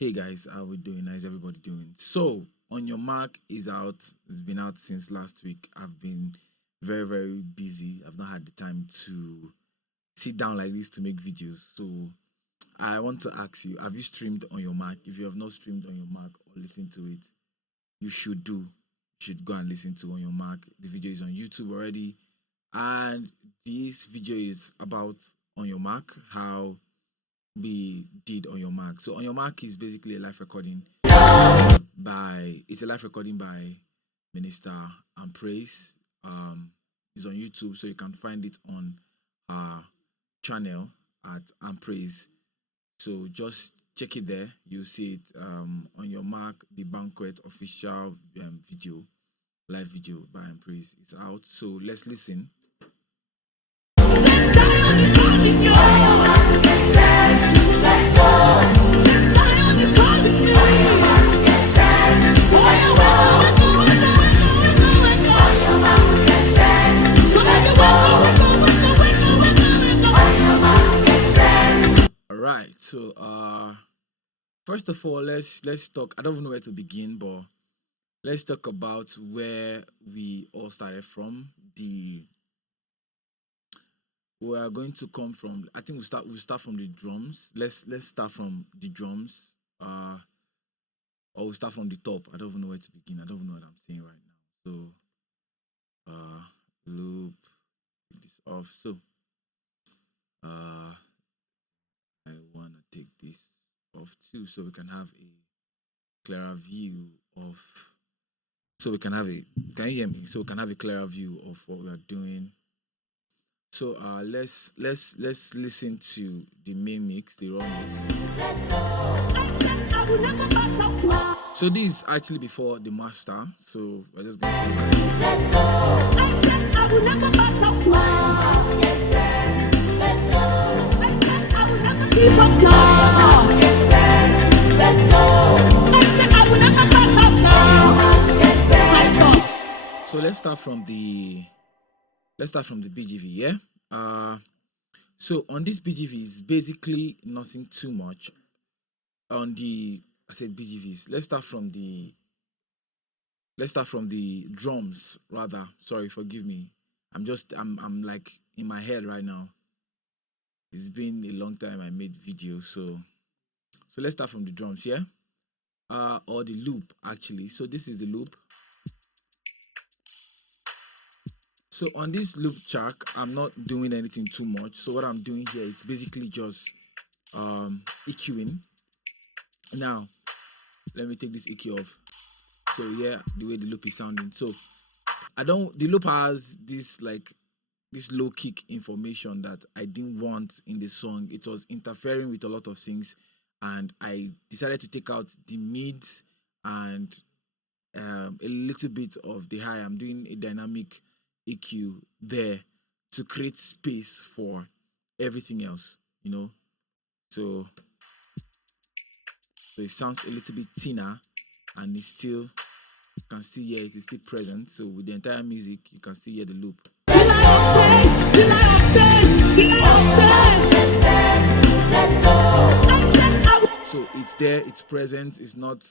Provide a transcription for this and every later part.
Hey guys, how we doing? How's everybody doing? So, On Your Mark is out. It's been out since last week. I've been very, very busy. I've not had the time to sit down like this to make videos. So, I want to ask you, have you streamed On Your Mark? If you have not streamed On Your Mark or listened to it, you should do. You should go and listen to On Your Mark. The video is on YouTube already. And this video is about On Your Mark, how we did On Your Mark. So On Your Mark is basically a live recording by Minister hannpraise. It's on YouTube, so you can find it on our channel at hannpraise. So just check it there. You'll see it On Your Mark, the banquet official video, live video by hannpraise. It's out. So let's listen. Alright, so first of all, let's talk. I don't even know where to begin, but let's talk about where we all started from. We are going to come from. I think we'll start from the drums. Let's start from the drums. Or we'll start from the top. I don't even know where to begin. I don't even know what I'm saying right now. So loop this off. So I wanna take this off too, so we can have a clearer view of. So we can have a. Can you hear me? So we can have a clearer view of what we are doing. So let's listen to the main mix, the raw mix. So this is actually before the master. So we're just going to let's go. I said I will never back out. Get set, let's go. I said I will never keep up now. Get set, let's go. I said I will never back out now. Get set. So let's start from the BGV, yeah? So on this BGV is basically nothing too much. I said BGVs. Let's start from the drums, rather. Sorry, forgive me. I'm like in my head right now. It's been a long time I made videos, so let's start from the drums, yeah? Or the loop, actually. So this is the loop. So on this loop track, I'm not doing anything too much. So what I'm doing here is basically just EQing. Now, let me take this EQ off. So yeah, the way the loop is sounding. So the loop has this low kick information that I didn't want in the song. It was interfering with a lot of things, and I decided to take out the mids and a little bit of the high. I'm doing a dynamic EQ there to create space for everything else, you know. So it sounds a little bit thinner, and you can still hear it. It's still present. So with the entire music, you can still hear the loop. So it's there. It's present. It's not,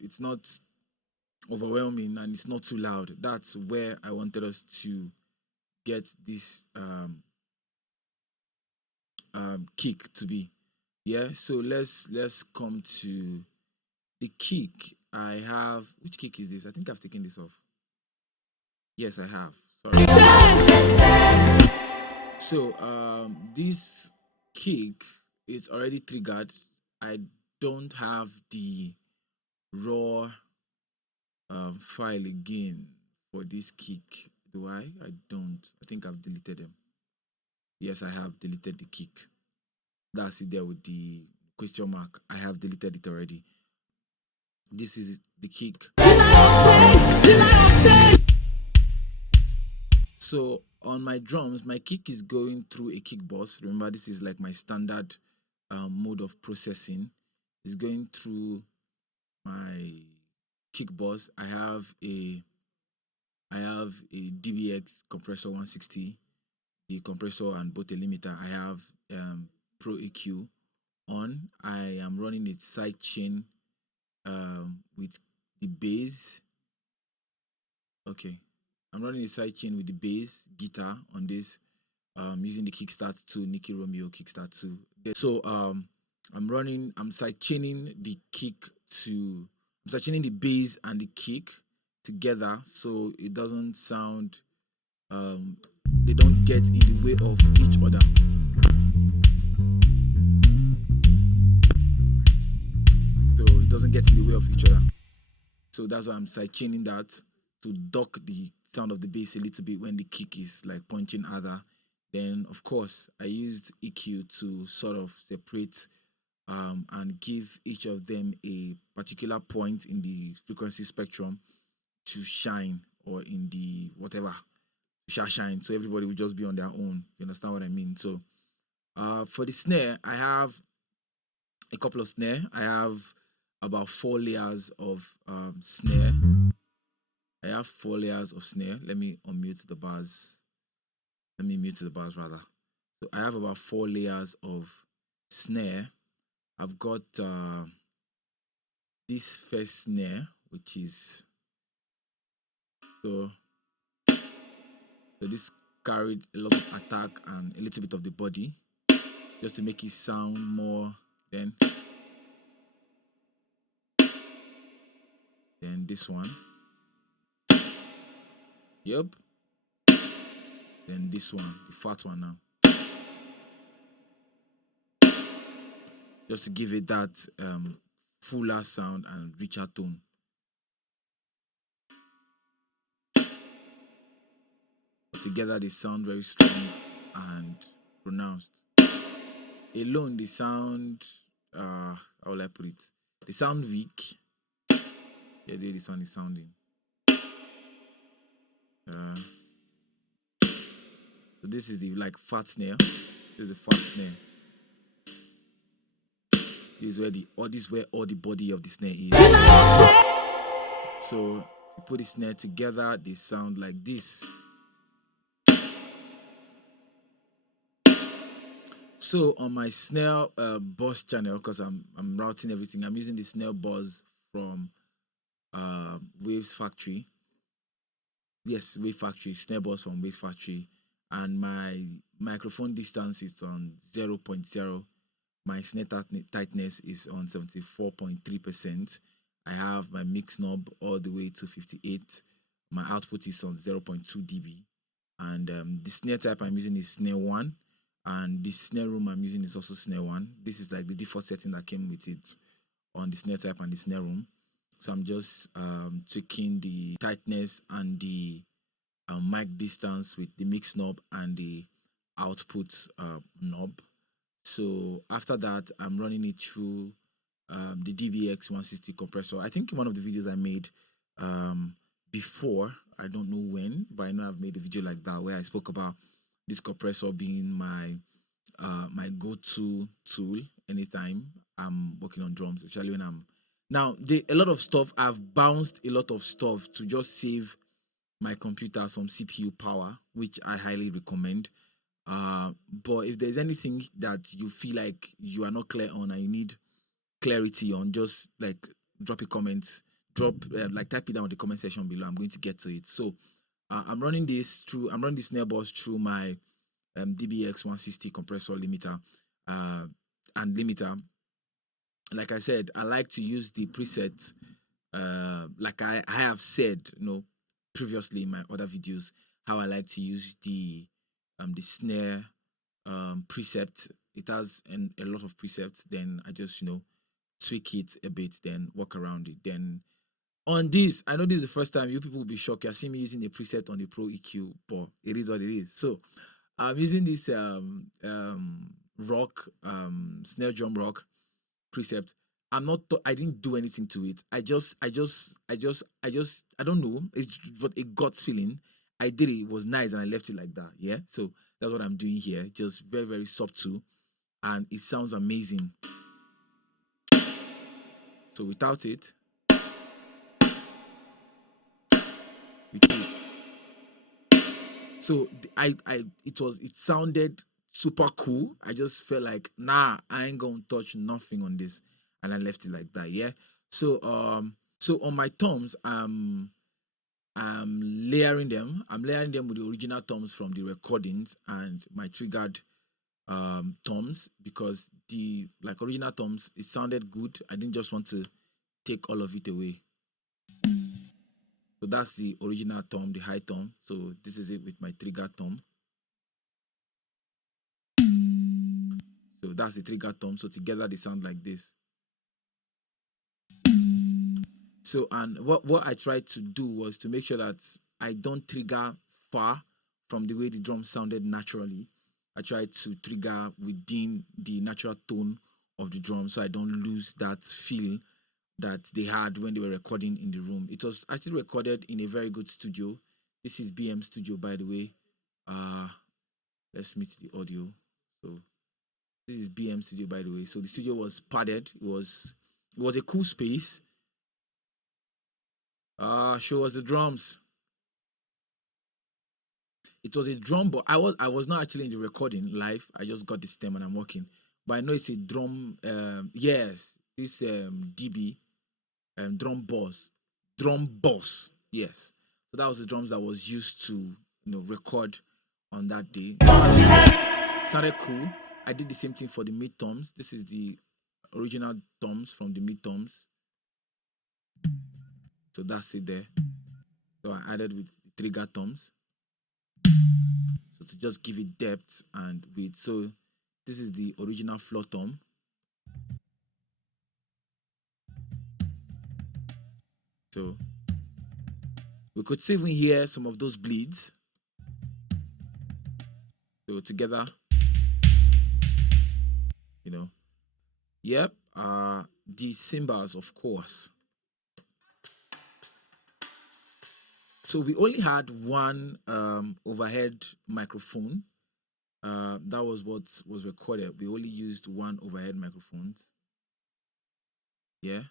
it's not overwhelming, and it's not too loud. That's where I wanted us to get this kick to be. Yeah, so let's come to the kick. Which kick is this? I think I've taken this off. Yes, I have. Sorry. So this kick is already triggered. I don't have the raw file again for this kick. Do I? I don't. I think I've deleted them. Yes, I have deleted the kick. That's it there with the question mark. I have deleted it already. This is the kick. So on my drums, my kick is going through a kick bus. Remember, this is like my standard mode of processing. It's going through my kick bus. I have a DBX compressor 160, the compressor and both a limiter. I have Pro EQ on. I am running it sidechain with the bass. Okay, I'm running a side chain with the bass guitar on this, using the kickstart 2 Nicky Romeo kickstart 2. So I'm side chaining the kick to I'm side chaining the bass and the kick together so it doesn't sound they don't get in the way of each other. So it doesn't get in the way of each other. So that's why I'm side chaining that to duck the sound of the bass a little bit when the kick is like punching harder. Then of course I used EQ to sort of separate and give each of them a particular point in the frequency spectrum to shine, or in the whatever shall shine. So everybody will just be on their own. You understand what I mean? So for the snare, I have a couple of snare. I have about 4 layers of snare. I have 4 layers of snare. Let me unmute the bars. Let me mute the bars rather. So I have about 4 layers of snare. I've got this first snare, which is so this carried a lot of attack and a little bit of the body, just to make it sound more. Then this one. Yep. Then this one, the fat one now. Just to give it that fuller sound and richer tone. But together they sound very strong and pronounced. Alone they sound how will I put it? They sound weak. Yeah, the way this one is sounding. So this is the like fat snare. This is the fat snare. This is where all the body of the snare is. So if you put the snare together, they sound like this. So on my snare buzz channel, because I'm routing everything, I'm using the snare buzz from Waves Factory. Yes, Wave Factory, snare buzz from Wave Factory, and my microphone distance is on 0.0. My snare tightness is on 74.3%. I have my mix knob all the way to 58. My output is on 0.2 dB, and the snare type I'm using is snare 1. And the snare room I'm using is also snare 1. This is like the default setting that came with it on the snare type and the snare room. So I'm just tweaking the tightness and the mic distance with the mix knob and the output knob. So after that, I'm running it through the DBX 160 compressor. I think in one of the videos I made before, I don't know when, but I know I've made a video like that where I spoke about this compressor being my my go-to tool anytime I'm working on drums, especially when I'm now a lot of stuff I've bounced a lot of stuff to just save my computer some CPU power, which I highly recommend. But if there's anything that you feel like you are not clear on and you need clarity on, just like drop a comment, like type it down in the comment section below. I'm going to get to it. So I'm running this snare buzz through my DBX 160 compressor limiter and limiter. Like I said, I like to use the preset like I have said, previously in my other videos, how I like to use the snare preset. It has a lot of presets. Then I just tweak it a bit, then work around it. Then on this, I know this is the first time you people will be shocked. You're seeing me using a preset on the Pro EQ, but it is what it is. So I'm using this rock snare drum rock preset. I didn't do anything to it. I don't know. It's what a gut feeling. I did it. It was nice, and I left it like that. Yeah. So that's what I'm doing here. Just very, very subtle, and it sounds amazing. So without it, with it. So it sounded super cool. I just felt like, nah, I ain't gonna touch nothing on this, and I left it like that. Yeah. So on my toms, I'm layering them. I'm layering them with the original toms from the recordings and my triggered toms, because the like original toms, it sounded good. I didn't just want to take all of it away. So that's the original tom, the high tom. So this is it with my trigger tom. So that's the trigger tom. So together they sound like this. So, and what I tried to do was to make sure that I don't trigger far from the way the drum sounded naturally. I tried to trigger within the natural tone of the drum, so I don't lose that feel that they had when they were recording in the room. It was actually recorded in a very good studio. This is BM Studio, by the way. Let's meet the audio. So this is BM Studio, by the way. So the studio was padded. It was a cool space. Show us the drums. It was a drum, but I was not actually in the recording live. I just got the stem and I'm working. But I know it's a drum. Yes, this DB drum boss. Yes, so that was the drums that was used to record on that day. Sounded cool. I did the same thing for the mid toms. This is the original toms from the mid toms. So that's it there. So I added with the trigger toms. So to just give it depth and width. So this is the original floor tom. So we could even hear some of those bleeds. So together, Yep, the cymbals, of course. So we only had one overhead microphone. That was what was recorded. We only used one overhead microphone. Yeah,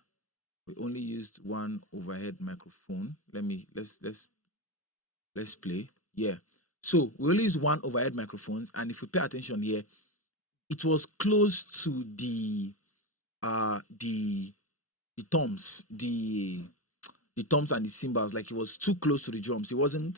we only used one overhead microphone. Let's play. Yeah. So we only used one overhead microphones, and if we pay attention here, it was close to the toms, the toms and the cymbals. Like it was too close to the drums. It wasn't